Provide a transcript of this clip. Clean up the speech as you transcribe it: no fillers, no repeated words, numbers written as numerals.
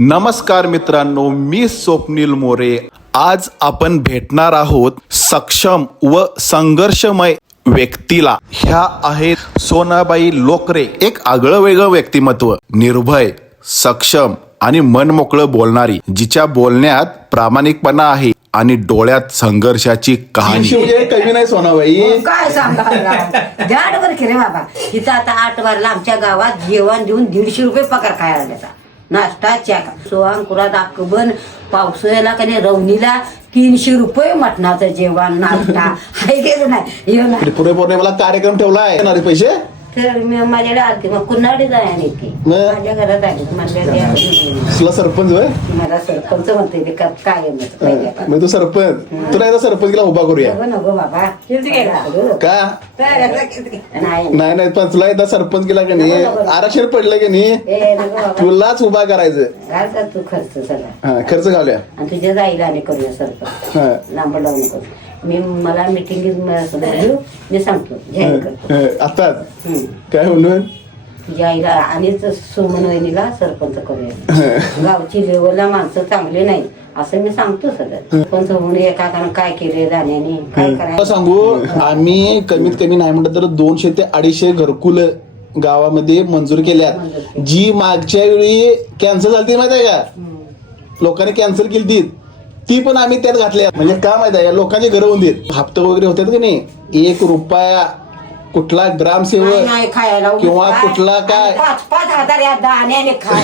नमस्कार मित्रांनो, मी स्वप्नील मोरे. आज आपण भेटणार आहोत सक्षम व संघर्षमय व्यक्तीला. ह्या आहेत सोनाबाई लोकरे. एक आगळं वेगळं व्यक्तिमत्व, निर्भय, सक्षम आणि मनमोकळं बोलणारी, जिच्या बोलण्यात प्रामाणिकपणा आहे आणि डोळ्यात संघर्षाची कहाणी. कमी नाही सोनाबाई. काय सांगा द्याडवर केले बाबा. इथं आता 8 वारला आमच्या गावात जेवण देऊन 150 रुपये पगार खायला देता. नाश्ता चहा सोहांकुरात अक्कबन पावसाळ्याला का नाही रवणीला 300 रुपये मटणाचं जेवण नाश्ता हाय गेलं नाही येऊ पुढे पौर्णिमेला कार्यक्रम ठेवलाय. येणारे पैसे तर मी माझ्याकडे आलते मग कुणाकडे जाय नाही की माझ्या घरात आले तुला सरपंच होय. मला सरपंच म्हणते ते काय मग तू सरपंच, तुला एकदा सरपंचला उभा करूया नको बाबा का? नाही नाही पण तुला एकदा सरपंच केला का नाही, आरक्षण पडलं की नाही, तुलाच उभा करायचं. तू खर्च सगळा हा खर्च घालूया आणि तुझ्या जाईला आणि करूया सरपंच लांब लावून करू. मला मिटिंग मी सांगतो जाहीर करतो आता काय म्हणून तुझ्या आईला आणि सुमन वहिनीला सरपंच करूया. गावची लेवलला माणसं चांगले नाही असं मी सांगतो सगळं. सरपंच होऊन एकानं काय केले जाण्याने काय करायचं सांगू. आम्ही कमीत कमी नाही म्हटलं तर 200 ते 250 घरकुल गावामध्ये मंजूर केल्यात. जी मागच्या वेळी कॅन्सल झाली माहिती आहे का, लोकांनी कॅन्सल केली ती पण आम्ही त्यात घातल्या. म्हणजे काय माहिती आहे, लोकांची घरं होऊन देत हप्ते वगैरे होतात की नाही, 1 रुपया कुठला ग्रामसेवक खायला किंवा कुठला काय 5,000 दाण्याने खा